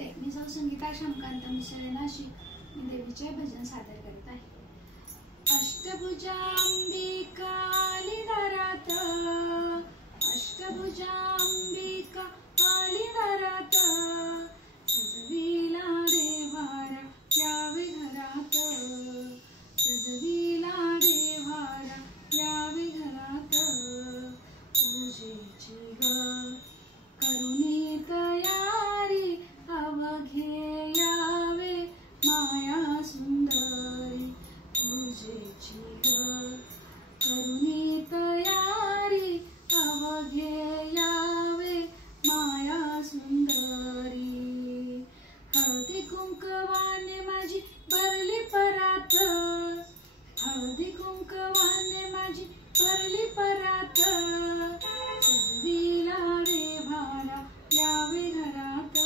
नमस्ते, मी सौ संगीता शामकांत मिसळे नाशिक. मी देवीचे भजन सादर करत आहे. अष्टभुजा अंबिका आली दारात, अष्टभुजा अंबिका आली दारात, सजविला देव्हारा यावे घरात, सजविला देव्हारा यावे घरात. पूजेची करुणी तयारी अवघे यावे माया सुंदरी. पूजेची करुणी तयारी अवघे यावे माया सुंदरी. हळदी कुंकवाने माझी भरली परात, हळदी कुंकवाने माझी भरली परात, सजविला देव्हारा यावे घरात,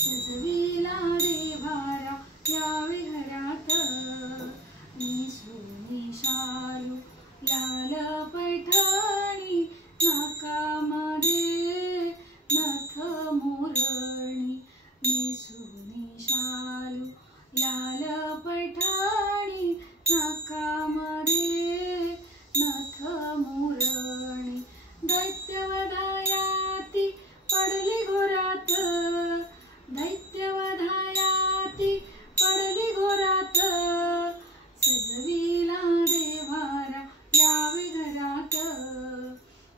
सजविला देव्हारा यावे घरात. नेसुनी शालू लाल पैठणी, नाकामध्ये नथ मोरणी. नेसुनी शालू लाल पैठणी, नाकामध्ये नथ मोरणी. दैत्यवधायाती पडली घोरात, दैत्यवधायाती पडली घोरात, सजविला देव्हारा यावे घरात,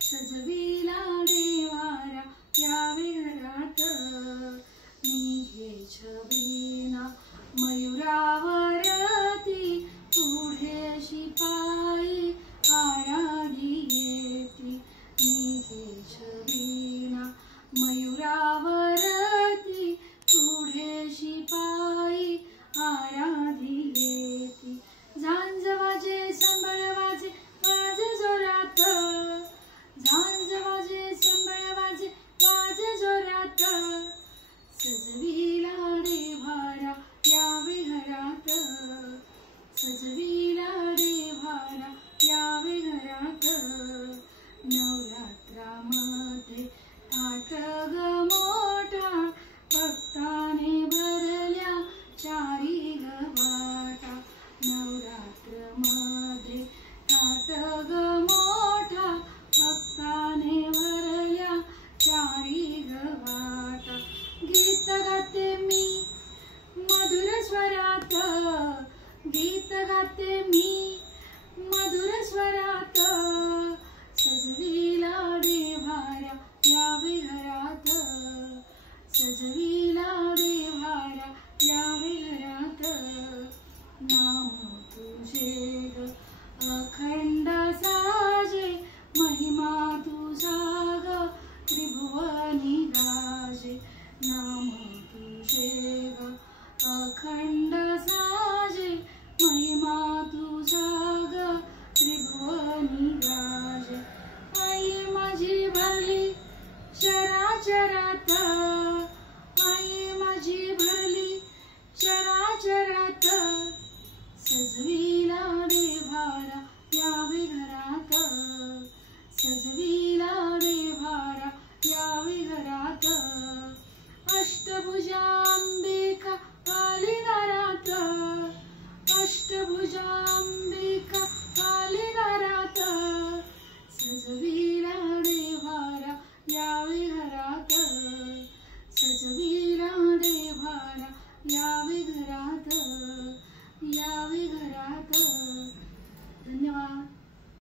सजविला देव्हारा यावे घरात. निघे छबिना मयुरावरती, पुढे शिपाई आराधी येती. निघे छबिना मयुरावरती, पुढे शिपाई आराधी येती. झांज वाजे संबळ वाजे वाजे जोरात, झांज वाजे संबळ वाजे वाजे जोरात, सजविला देव्हारा यावे घरात, सजविला देव्हारा यावे घरात. नवरात्रामध्ये थाट ग मोठा, भक्ताने भरल्या चारी ग वाटा. नवरात्रमध्ये थाट ग मोठा, भक्ताने भरल्या चारी ग वाटा. गीत गाते मी मधुर स्वरात, गीत गाते मी मधुर स्वरात, सजविला देव्हारा यावे घरात, सजविला देव्हारा यावे घरात. नाम तुझे ग अखंड साजे, महिमा तुझा ग त्रिभुवनी गाजे. नाम तुझे ग अखंड साजे, महिमा तुझा ग त्रिभुवनी गाजे. आई माझी भरली चराचरात, आई माझी भरली चराचरात, सजविला देव्हारा यावे घरात, सजविला देव्हारा यावे घरात. अष्टभुजा अंबिका आली दारात, अष्टभुजा अंबिका आली दारात, सजविला देव्हारा यावे घरात, सजविला देव्हारा